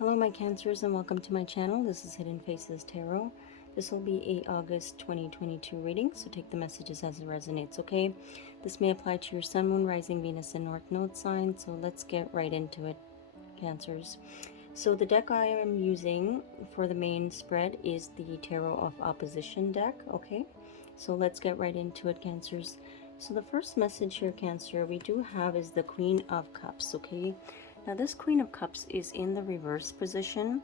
Hello my Cancers and welcome to my channel. This is Hidden Faces Tarot. This will be a August 2022 reading, so take the messages as it resonates, okay? This may apply to your Sun, Moon, Rising, Venus, and North Node sign, so let's get right into it, Cancers. So the deck I am using for the main spread is the Tarot of Opposition deck, okay? So let's get right into it, Cancers. So the first message here, Cancer, we do have is the Queen of Cups, okay? Now this Queen of Cups is in the reverse position.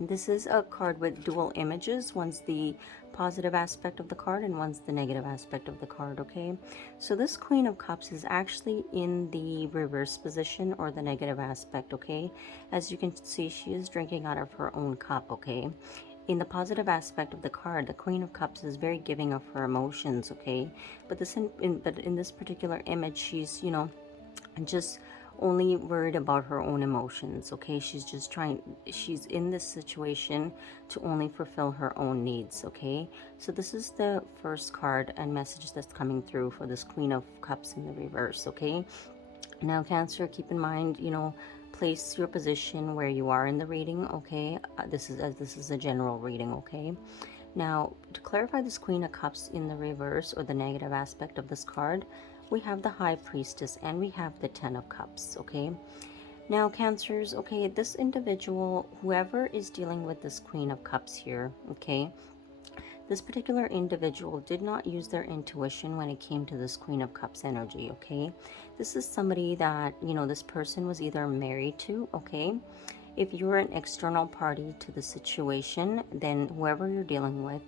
This is a card with dual images. One's the positive aspect of the card and one's the negative aspect of the card, okay? So this Queen of Cups is actually in the reverse position or the negative aspect, okay? As you can see, she is drinking out of her own cup, okay? In the positive aspect of the card, the Queen of Cups is very giving of her emotions, okay? But in this particular image, she's, just only worried about her own emotions, okay? She's in this situation to only fulfill her own needs, okay? So this is the first card and message that's coming through for this Queen of Cups in the reverse, okay? Now, Cancer, keep in mind, place your position where you are in the reading, okay? This is a general reading, okay? Now, to clarify this Queen of Cups in the reverse or the negative aspect of this card, we have the High Priestess and we have the Ten of Cups, okay? Now, Cancers, okay, this individual, whoever is dealing with this Queen of Cups here, okay, this particular individual did not use their intuition when it came to this Queen of Cups energy, okay? This is somebody that, this person was either married to, okay? If you're an external party to the situation, then whoever you're dealing with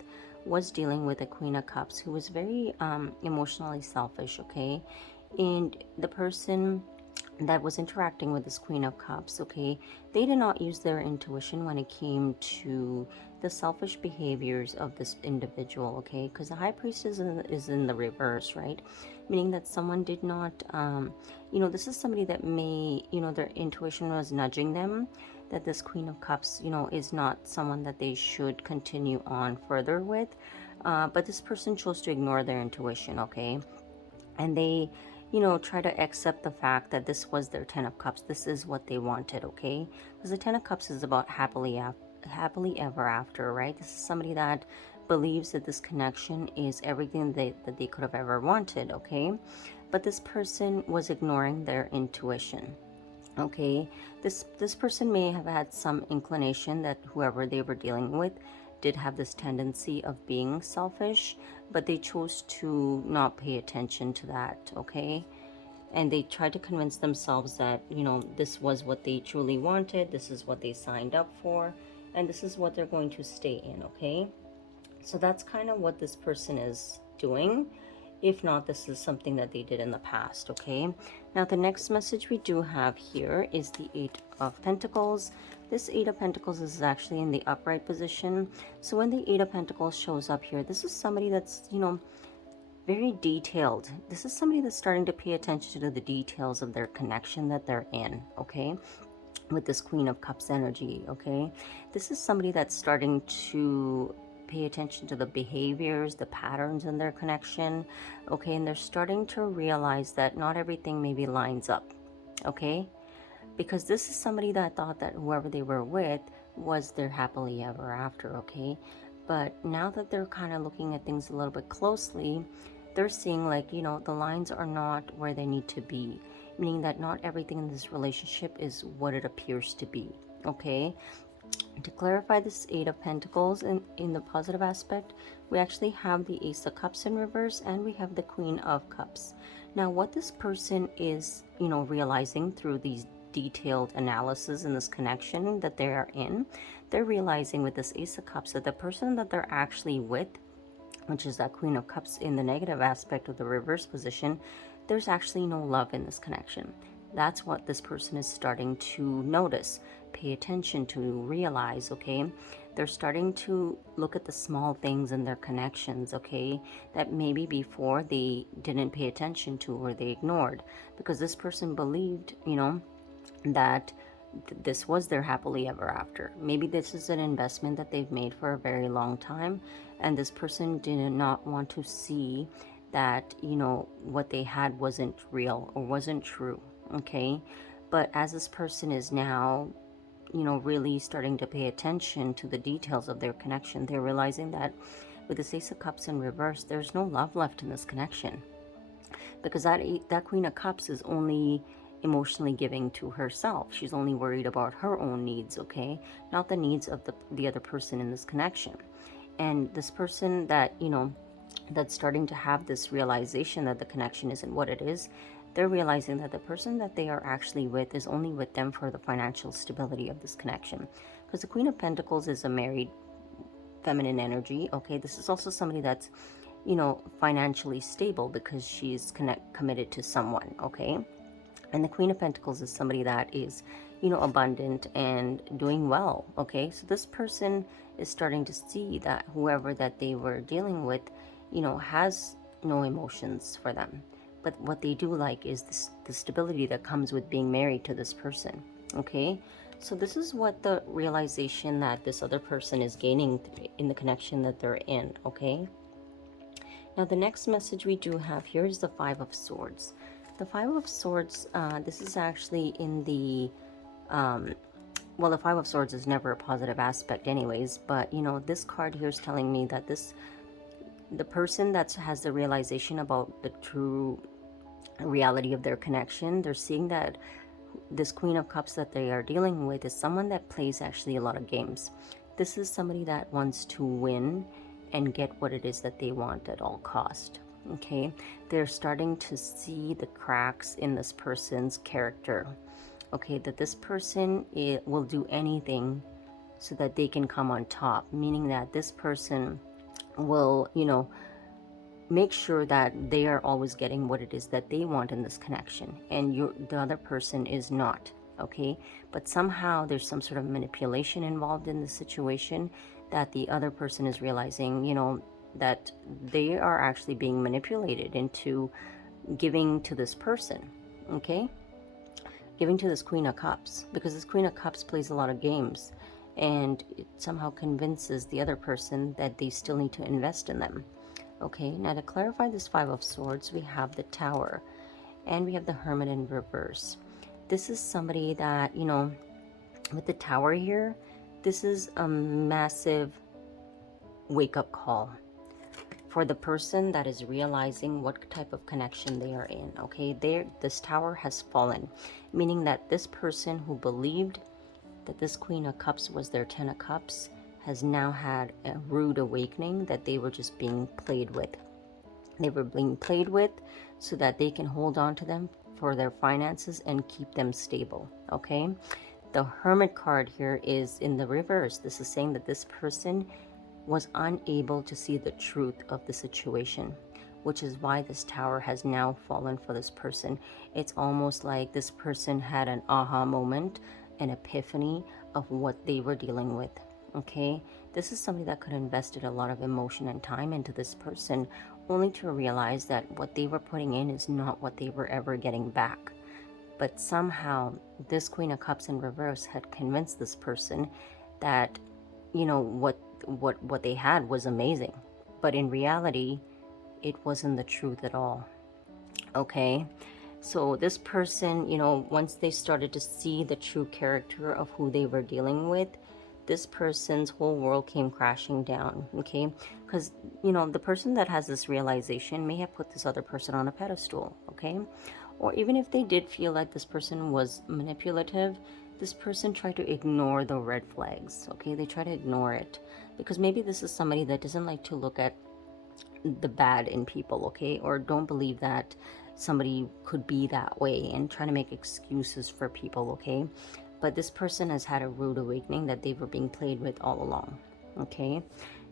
was dealing with a Queen of Cups who was very emotionally selfish, okay? And the person that was interacting with this Queen of Cups, okay, they did not use their intuition when it came to the selfish behaviors of this individual, okay? Because the High Priestess is in the reverse, right? Meaning that someone did not, this is somebody that may, their intuition was nudging them that this Queen of Cups, is not someone that they should continue on further with. But this person chose to ignore their intuition, okay? And they, try to accept the fact that this was their Ten of Cups. This is what they wanted, okay? Because the Ten of Cups is about happily ever after, right? This is somebody that believes that this connection is everything that they could have ever wanted, okay? But this person was ignoring their intuition. Okay, this person may have had some inclination that whoever they were dealing with did have this tendency of being selfish, but they chose to not pay attention to that, okay? And they tried to convince themselves that, this was what they truly wanted, this is what they signed up for, and this is what they're going to stay in, okay? So that's kind of what this person is doing. If not, this is something that they did in the past, okay? Now, the next message we do have here is the Eight of Pentacles. This Eight of Pentacles is actually in the upright position. So when the Eight of Pentacles shows up here, this is somebody that's, very detailed. This is somebody that's starting to pay attention to the details of their connection that they're in, okay? With this Queen of Cups energy, okay? This is somebody that's starting to pay attention to the behaviors, the patterns in their connection, okay? And they're starting to realize that not everything maybe lines up, okay? Because this is somebody that thought that whoever they were with was their happily ever after, okay? But now that they're kind of looking at things a little bit closely, they're seeing like, the lines are not where they need to be, meaning that not everything in this relationship is what it appears to be, okay? To clarify this Eight of Pentacles in the positive aspect, we actually have the Ace of Cups in reverse and we have the Queen of Cups. Now, what this person is, realizing through these detailed analysis in this connection that they are in, they're realizing with this Ace of Cups that the person that they're actually with, which is that Queen of Cups in the negative aspect of the reverse position, there's actually no love in this connection. That's what this person is starting to notice, pay attention to, realize, okay? They're starting to look at the small things in their connections, okay? That maybe before they didn't pay attention to or they ignored. Because this person believed, that this was their happily ever after. Maybe this is an investment that they've made for a very long time, and this person did not want to see that, what they had wasn't real or wasn't true, okay? But as this person is now, you know, really starting to pay attention to the details of their connection. They're realizing that with the Ace of Cups in reverse, there's no love left in this connection, because that Queen of Cups is only emotionally giving to herself. She's only worried about her own needs, okay? Not the needs of the other person in this connection. And this person that, you know, that's starting to have this realization that the connection isn't what it is, they're realizing that the person that they are actually with is only with them for the financial stability of this connection. Because the Queen of Pentacles is a married feminine energy, okay? This is also somebody that's, you know, financially stable because she's committed to someone, okay? And the Queen of Pentacles is somebody that is, you know, abundant and doing well, okay? So this person is starting to see that whoever that they were dealing with, you know, has no emotions for them. But what they do like is the stability that comes with being married to this person, okay? So this is what the realization that this other person is gaining in the connection that they're in, okay? Now the next message we do have here is the Five of Swords. The Five of Swords, this is actually in the, well, the Five of Swords is never a positive aspect anyways, but, you know, this card here is telling me that the person that has the realization about the true reality of their connection, they're seeing that this Queen of Cups that they are dealing with is someone that plays actually a lot of games. This is somebody that wants to win and get what it is that they want at all cost, okay? They're starting to see the cracks in this person's character, okay? That this person will do anything so that they can come on top, meaning that this person will, you know, make sure that they are always getting what it is that they want in this connection, and the other person is not, okay? But somehow there's some sort of manipulation involved in the situation that the other person is realizing, you know, that they are actually being manipulated into giving to this person, okay? Giving to this Queen of Cups, because this Queen of Cups plays a lot of games, and it somehow convinces the other person that they still need to invest in them. Okay, now to clarify this Five of Swords, we have the Tower and we have the Hermit in reverse. This is somebody that, you know, with the Tower here, this is a massive wake-up call for the person that is realizing what type of connection they are in, okay? This Tower has fallen, meaning that this person who believed that this Queen of Cups was their Ten of Cups has now had a rude awakening that they were just being played with. They were being played with so that they can hold on to them for their finances and keep them stable, okay? The Hermit card here is in the reverse. This is saying that this person was unable to see the truth of the situation, which is why this Tower has now fallen for this person. It's almost like this person had an aha moment, an epiphany of what they were dealing with. Okay, this is somebody that could have invested a lot of emotion and time into this person, only to realize that what they were putting in is not what they were ever getting back. But somehow this Queen of Cups in reverse had convinced this person that, you know, what they had was amazing, but in reality it wasn't the truth at all. Okay, so this person, you know, once they started to see the true character of who they were dealing with, this person's whole world came crashing down, okay? Because, you know, the person that has this realization may have put this other person on a pedestal, okay? Or even if they did feel like this person was manipulative, this person tried to ignore the red flags, okay? They try to ignore it because maybe this is somebody that doesn't like to look at the bad in people, okay? Or don't believe that somebody could be that way and try to make excuses for people, okay? But this person has had a rude awakening that they were being played with all along, okay?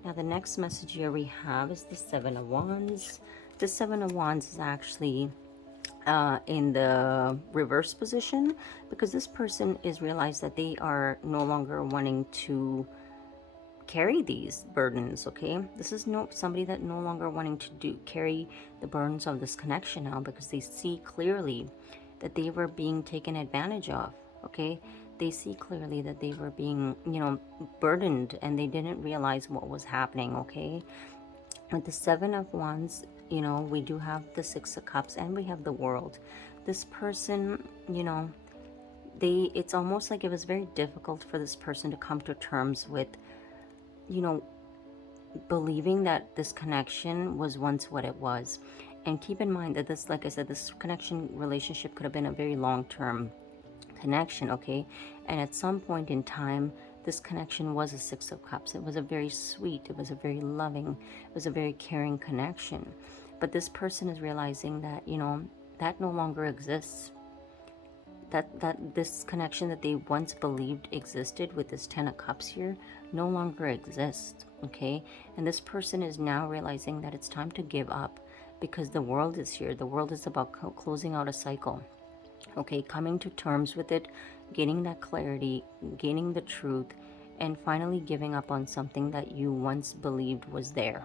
Now the next message here we have is the Seven of Wands. The Seven of Wands is actually in the reverse position because this person is realized that they are no longer wanting to carry these burdens, okay? This is somebody that no longer wanting to carry the burdens of this connection now because they see clearly that they were being taken advantage of, okay? They see clearly that they were being, you know, burdened and they didn't realize what was happening, okay? With the Seven of Wands, you know, we do have the Six of Cups and we have the World. This person, you know, it's almost like it was very difficult for this person to come to terms with, you know, believing that this connection was once what it was. And keep in mind that this, like I said, this connection relationship could have been a very long-term connection, okay? And at some point in time, this connection was a Six of Cups. It was a very sweet, it was a very loving, it was a very caring connection. But this person is realizing that, you know, that no longer exists. That this connection that they once believed existed with this Ten of Cups here no longer exists, okay? And this person is now realizing that it's time to give up, because the world is here. The world is about closing out a cycle, okay? Coming to terms with it, gaining that clarity, gaining the truth, and finally giving up on something that you once believed was there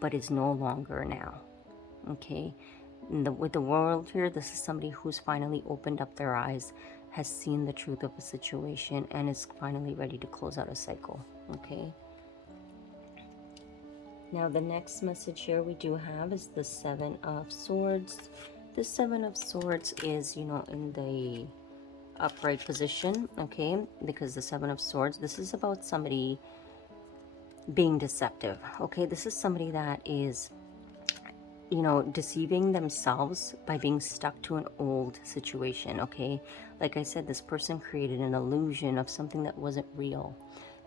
but is no longer now, okay? With the world here, this is somebody who's finally opened up their eyes, has seen the truth of a situation, and is finally ready to close out a cycle, okay? Now the next message here we do have is the Seven of Swords. The Seven of Swords is, you know, in the upright position, okay? Because the Seven of Swords, this is about somebody being deceptive, okay? This is somebody that is, you know, deceiving themselves by being stuck to an old situation, okay? Like I said, this person created an illusion of something that wasn't real,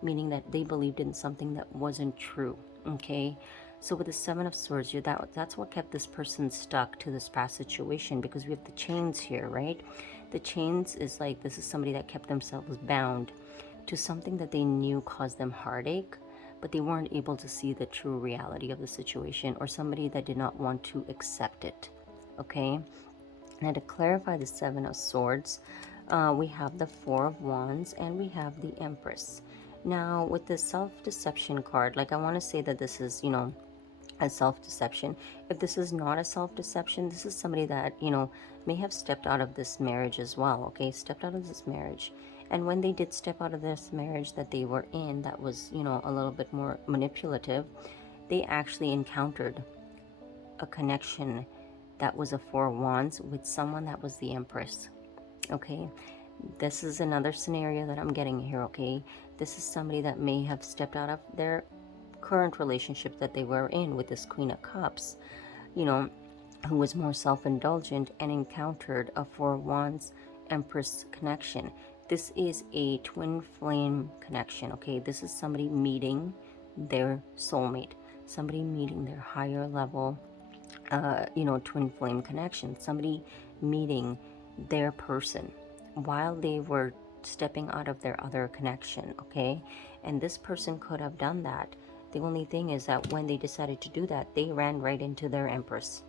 meaning that they believed in something that wasn't true, okay? So with the Seven of Swords, that's what kept this person stuck to this past situation, because we have the chains here, right? The chains is like, this is somebody that kept themselves bound to something that they knew caused them heartache, but they weren't able to see the true reality of the situation, or somebody that did not want to accept it, okay? Now to clarify the Seven of Swords, we have the Four of Wands and we have the Empress. Now with the self-deception card, like I want to say that this is, you know, a self-deception. If this is not a self-deception, this is somebody that, you know, may have stepped out of this marriage as well, okay? Stepped out of this marriage. And when they did step out of this marriage that they were in, that was, you know, a little bit more manipulative, they actually encountered a connection that was a Four of Wands with someone that was the Empress, okay? This is another scenario that I'm getting here, okay? This is somebody that may have stepped out of their current relationship that they were in with this Queen of Cups, you know, who was more self-indulgent and encountered a Four of Wands Empress connection. This is a twin flame connection, okay? This is somebody meeting their soulmate, somebody meeting their higher level, you know, twin flame connection, somebody meeting their person while they were stepping out of their other connection, okay? And this person could have done that. The only thing is that when they decided to do that, they ran right into their Empress,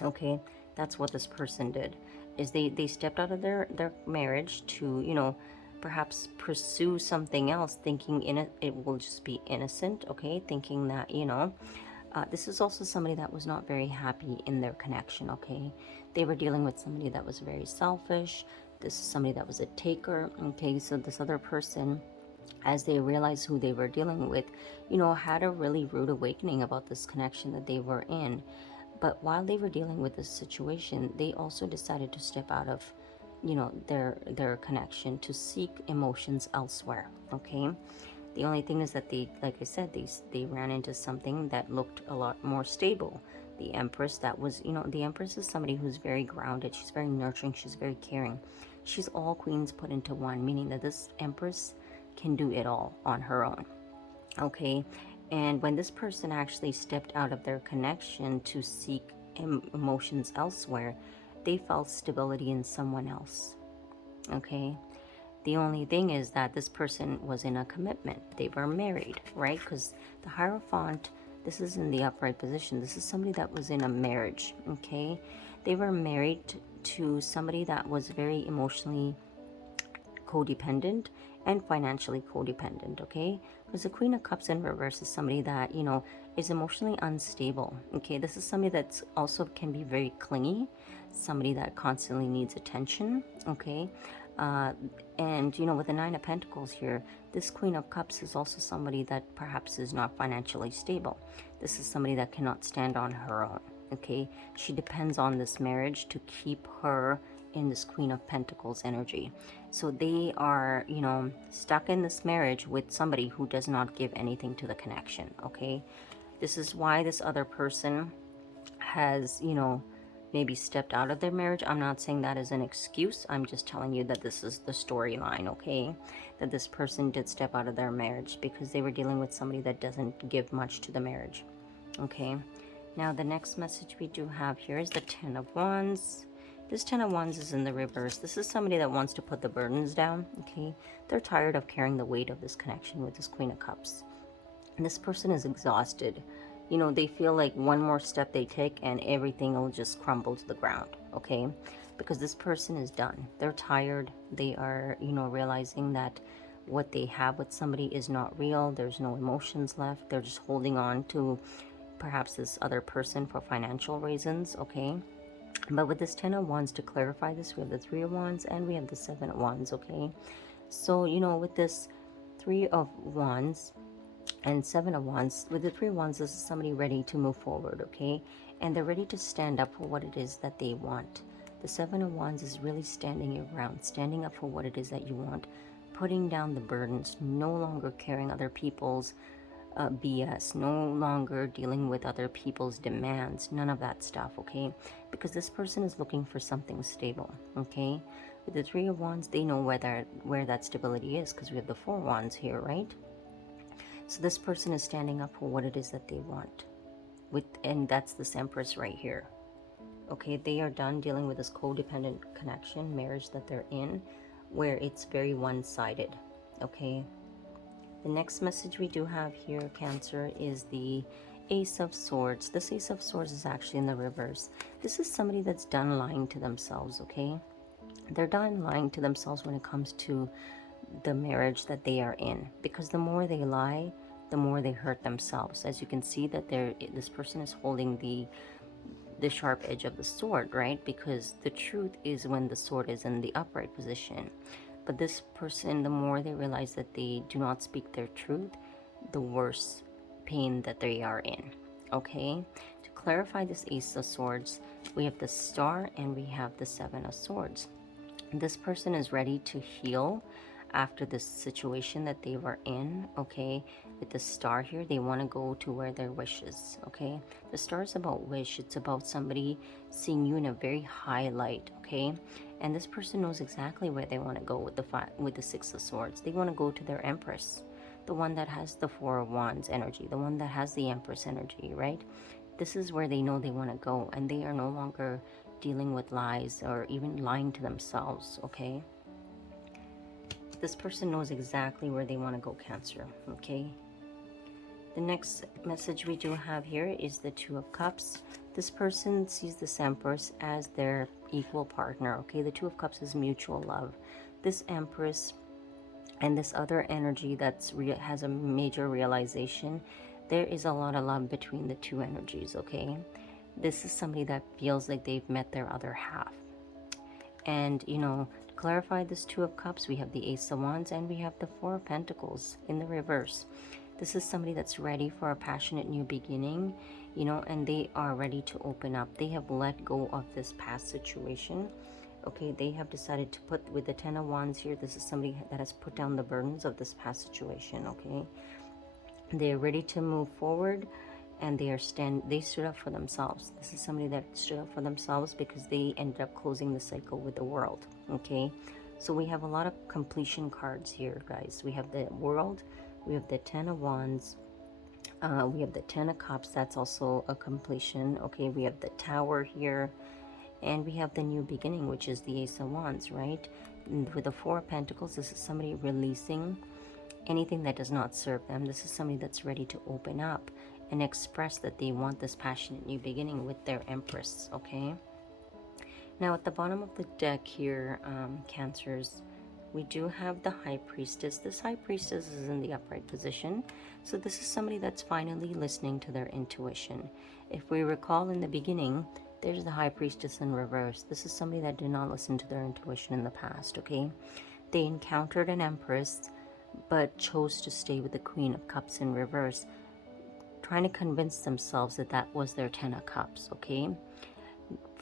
okay? That's what this person did, is they stepped out of their marriage to, you know, perhaps pursue something else, thinking it will just be innocent, okay? Thinking that, you know, this is also somebody that was not very happy in their connection, okay? They were dealing with somebody that was very selfish. This is somebody that was a taker, okay? So this other person, as they realized who they were dealing with, you know, had a really rude awakening about this connection that they were in. But while they were dealing with this situation, they also decided to step out of, you know, their connection to seek emotions elsewhere, okay? The only thing is that they, like I said, they ran into something that looked a lot more stable. The Empress, that was, you know, the Empress is somebody who's very grounded. She's very nurturing. She's very caring. She's all queens put into one, meaning that this Empress can do it all on her own, okay? And when this person actually stepped out of their connection to seek emotions elsewhere, they felt stability in someone else, okay? The only thing is that this person was in a commitment. They were married, right? Because the Hierophant, this is in the upright position. This is somebody that was in a marriage, okay? They were married to somebody that was very emotionally codependent and financially codependent, okay? Because the Queen of Cups in reverse is somebody that, you know, is emotionally unstable, okay? This is somebody that's also can be very clingy, somebody that constantly needs attention, okay? And, you know, with the Nine of Pentacles here, this Queen of Cups is also somebody that perhaps is not financially stable. This is somebody that cannot stand on her own, okay? She depends on this marriage to keep her in this Queen of Pentacles energy. So they are, you know, stuck in this marriage with somebody who does not give anything to the connection, okay? This is why this other person has, you know, maybe stepped out of their marriage. I'm not saying that as an excuse. I'm just telling you that this is the storyline, okay? That this person did step out of their marriage because they were dealing with somebody that doesn't give much to the marriage, okay? Now, the next message we do have here is the Ten of Wands. This Ten of Wands is in the reverse. This is somebody that wants to put the burdens down, okay? They're tired of carrying the weight of this connection with this Queen of Cups. And this person is exhausted. You know, they feel like one more step they take and everything will just crumble to the ground, okay? Because this person is done. They're tired. They are, you know, realizing that what they have with somebody is not real. There's no emotions left. They're just holding on to perhaps this other person for financial reasons, okay? But with this Ten of Wands, to clarify this, we have the Three of Wands and we have the Seven of Wands, okay? So, you know, with this Three of Wands and Seven of Wands, with the Three of Wands, this is somebody ready to move forward, okay? And they're ready to stand up for what it is that they want. The Seven of Wands is really standing your ground, standing up for what it is that you want, putting down the burdens, no longer carrying other people's BS, no longer dealing with other people's demands, none of that stuff, okay? Because this person is looking for something stable, okay? With the Three of Wands, they know where that stability is, because we have the Four of Wands here, right? So this person is standing up for what it is that they want, and that's this Empress right here, okay? They are done dealing with this codependent connection, marriage that they're in, where it's very one-sided, okay? The next message we do have here, Cancer, is the Ace of Swords. This Ace of Swords is actually in the reverse. This is somebody that's done lying to themselves, okay? They're done lying to themselves when it comes to the marriage that they are in. Because the more they lie, the more they hurt themselves. As you can see that this person is holding the sharp edge of the sword, right? Because the truth is when the sword is in the upright position. But this person, the more they realize that they do not speak their truth, the worse pain that they are in, okay? To clarify this Ace of Swords, we have the Star and we have the Seven of Swords. This person is ready to heal after this situation that they were in, okay? With the Star here, they want to go to where their wish is, okay? The Star is about wish. It's about somebody seeing you in a very high light, okay? And this person knows exactly where they want to go with the Six of Swords. They want to go to their Empress, the one that has the Four of Wands energy, the one that has the Empress energy, right? This is where they know they want to go, and they are no longer dealing with lies or even lying to themselves, okay? This person knows exactly where they want to go, Cancer, okay? The next message we do have here is the Two of Cups. This person sees this Empress as their equal partner, okay? The Two of Cups is mutual love. This Empress and this other energy has a major realization, there is a lot of love between the two energies, okay? This is somebody that feels like they've met their other half. And, you know, to clarify this Two of Cups, we have the Ace of Wands and we have the Four of Pentacles in the reverse. This is somebody that's ready for a passionate new beginning, you know, and they are ready to open up. They have let go of this past situation, okay? They have decided to put, with the Ten of Wands here, this is somebody that has put down the burdens of this past situation, okay? They're ready to move forward, and they stood up for themselves. This is somebody that stood up for themselves because they ended up closing the cycle with the world, okay? So we have a lot of completion cards here, guys. We have the World, we have the Ten of Wands, we have the Ten of Cups, that's also a completion, okay? We have the Tower here, and we have the New Beginning, which is the Ace of Wands, right? And with the Four of Pentacles, this is somebody releasing anything that does not serve them. This is somebody that's ready to open up and express that they want this passionate new beginning with their Empress, okay? Now at the bottom of the deck here, Cancers, we do have the High Priestess. This High Priestess is in the upright position. So this is somebody that's finally listening to their intuition. If we recall in the beginning, there's the High Priestess in reverse. This is somebody that did not listen to their intuition in the past, okay? They encountered an Empress, but chose to stay with the Queen of Cups in reverse, trying to convince themselves that that was their Ten of Cups, okay?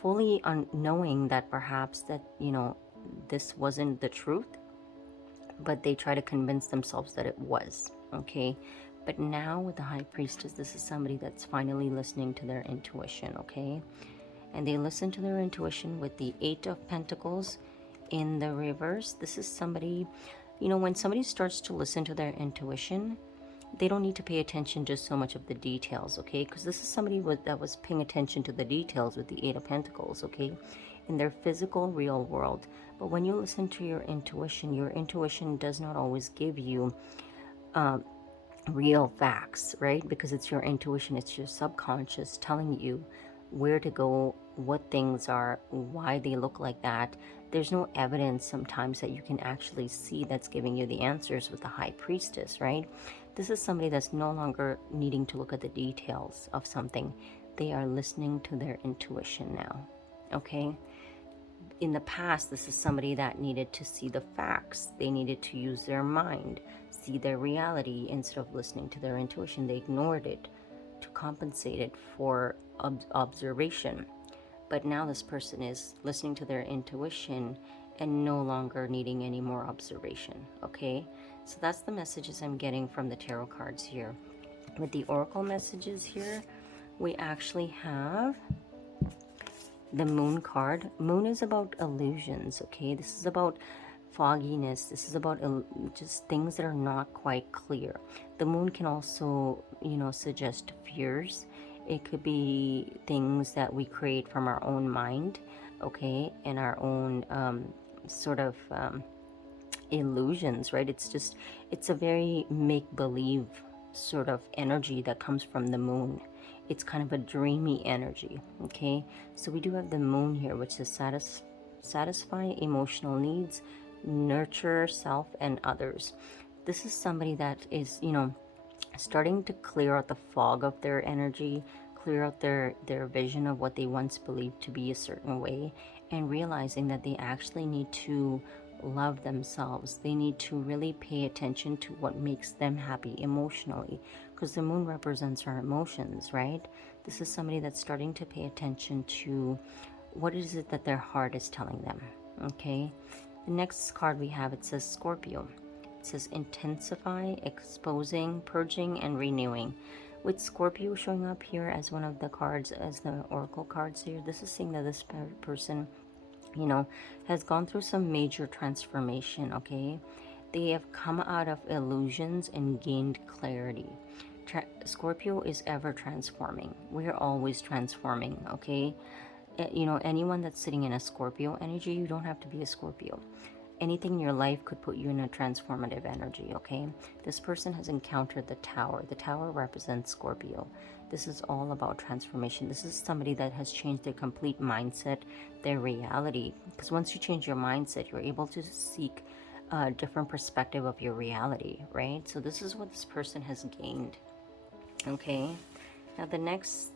fully knowing that perhaps that, this wasn't the truth, but they try to convince themselves that it was, okay? But now with the High Priestess, this is somebody that's finally listening to their intuition, okay? And they listen to their intuition with the Eight of Pentacles in the reverse. This is somebody, when somebody starts to listen to their intuition, they don't need to pay attention just so much of the details, okay? Because this is somebody that was paying attention to the details with the Eight of Pentacles, okay? In their physical, real world. But when you listen to your intuition does not always give you real facts, right? Because it's your intuition, it's your subconscious telling you where to go, what things are, why they look like that. There's no evidence sometimes that you can actually see that's giving you the answers with the High Priestess, right? This is somebody that's no longer needing to look at the details of something. They are listening to their intuition now, okay? In the past, this is somebody that needed to see the facts. They needed to use their mind, see their reality instead of listening to their intuition. They ignored it to compensate it for observation. But now this person is listening to their intuition and no longer needing any more observation, okay? So that's the messages I'm getting from the tarot cards here. With the oracle messages here, we actually have the Moon card. Moon is about illusions, okay? This is about fogginess. This is about just things that are not quite clear. The Moon can also, suggest fears. It could be things that we create from our own mind, okay? And our own illusions, right? It's a very make-believe sort of energy that comes from the Moon. It's kind of a dreamy energy, okay? So we do have the Moon here, which is satisfy emotional needs, nurture self and others. This is somebody that is, starting to clear out the fog of their energy, clear out their vision of what they once believed to be a certain way, and realizing that they actually need to love themselves. They need to really pay attention to what makes them happy emotionally, because the Moon represents our emotions, right? This is somebody that's starting to pay attention to what is it that their heart is telling them, okay? The next card we have, it says Scorpio. It says intensify, exposing, purging, and renewing. With Scorpio showing up here as one of the cards, as the oracle cards here, this is saying that this person, has gone through some major transformation, okay? They have come out of illusions and gained clarity. Scorpio is ever transforming. We're always transforming, okay? Anyone that's sitting in a Scorpio energy, you don't have to be a Scorpio. Anything in your life could put you in a transformative energy, okay? This person has encountered the Tower. The Tower represents Scorpio. This is all about transformation. This is somebody that has changed their complete mindset, their reality. Because once you change your mindset, you're able to seek a different perspective of your reality, right? So this is what this person has gained, okay? Now the next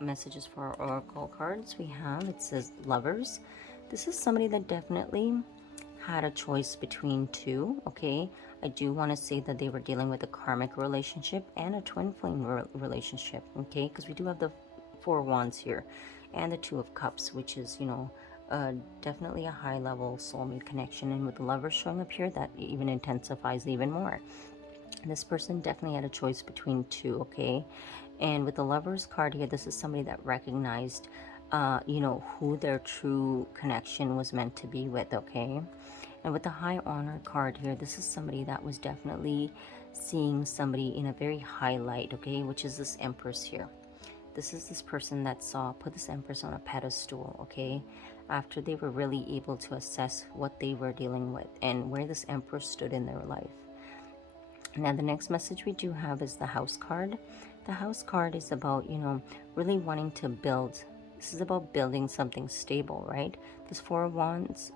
messages for our oracle cards we have, it says Lovers. This is somebody that definitely had a choice between two, okay? I do want to say that they were dealing with a karmic relationship and a twin flame relationship, okay? Because we do have the Four of Wands here and the Two of Cups, which is, definitely a high level soulmate connection. And with the Lovers showing up here, that even intensifies even more. This person definitely had a choice between two, okay? And with the Lovers card here, this is somebody that recognized who their true connection was meant to be with, okay? And with the High Honor card here, this is somebody that was definitely seeing somebody in a very high light, okay? Which is this Empress here. This is this person that put this Empress on a pedestal, okay? After they were really able to assess what they were dealing with and where this Empress stood in their life. Now the next message we do have is the House card. The House card is about, really wanting to build. This is about building something stable, right? This Four of Wands,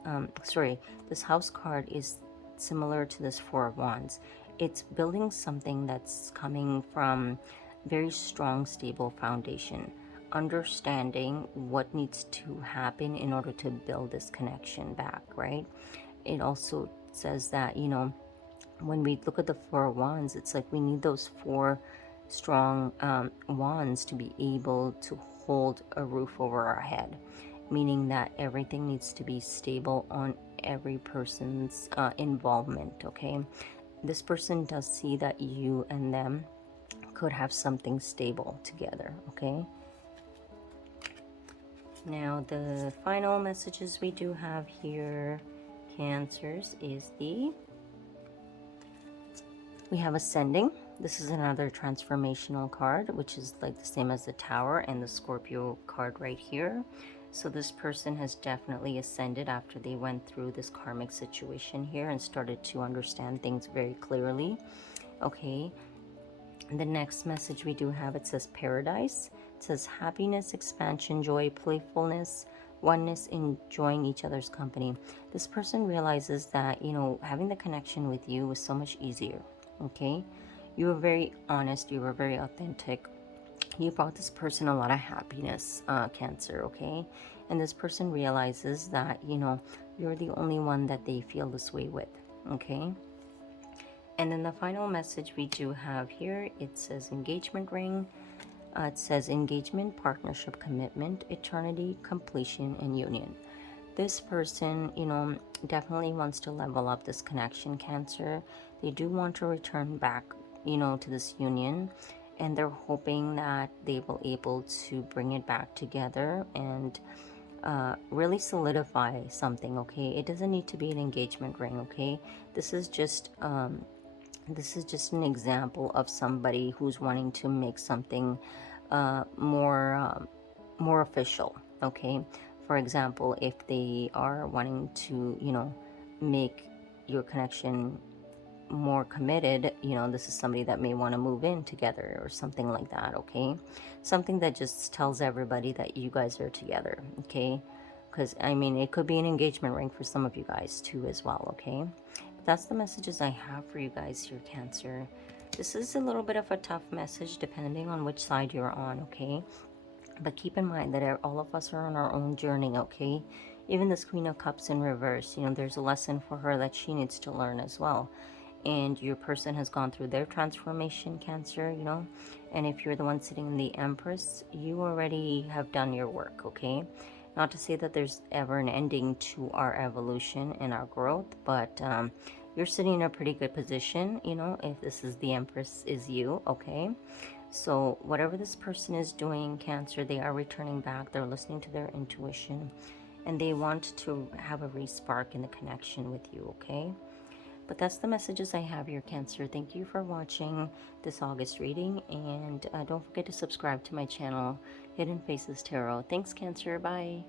this House card is similar to this Four of Wands. It's building something that's coming from very strong, stable foundation. Understanding what needs to happen in order to build this connection back, right? It also says that, when we look at the Four of Wands, it's like we need those four strong wands to be able to hold a roof over our head. meaning that everything needs to be stable on every person's involvement, okay? This person does see that you and them could have something stable together, okay? Now, the final messages we do have here, Cancers, is we have Ascending. This is another transformational card, which is like the same as the Tower and the Scorpio card right here. So this person has definitely ascended after they went through this karmic situation here and started to understand things very clearly. Okay, the next message we do have, it says Paradise. It says happiness, expansion, joy, playfulness, oneness, enjoying each other's company. This person realizes that, you know, having the connection with you was so much easier. Okay, you were very honest, you were very authentic, you brought this person a lot of happiness, Cancer, okay? And this person realizes that, you know, you're the only one that they feel this way with, okay? And then the final message we do have here, it says engagement ring. It says engagement, partnership, commitment, eternity, completion, and union. This person, you know, definitely wants to level up this connection, Cancer. They do want to return back, you know, to this union, and they're hoping that they will able to bring it back together and really solidify something, okay? It doesn't need to be an engagement ring, okay? This is just an example of somebody who's wanting to make something more official, okay? For example, if they are wanting to, you know, make your connection more committed, you know, this is somebody that may want to move in together or something like that, okay? Something that just tells everybody that you guys are together, okay? Because, I mean, it could be an engagement ring for some of you guys too as well, okay? But that's the messages I have for you guys here, Cancer. This is a little bit of a tough message depending on which side you're on, okay? But keep in mind that all of us are on our own journey, okay? Even this Queen of Cups in reverse, you know, there's a lesson for her that she needs to learn as well. And your person has gone through their transformation, Cancer, you know? And if you're the one sitting in the Empress, you already have done your work, okay? Not to say that there's ever an ending to our evolution and our growth, but you're sitting in a pretty good position, you know, if this is the Empress is you, okay? So whatever this person is doing, Cancer, they are returning back. They're listening to their intuition, and they want to have a re-spark in the connection with you, okay? But that's the messages I have here, Cancer. Thank you for watching this August reading, and don't forget to subscribe to my channel, Hidden Faces Tarot. Thanks, Cancer. Bye.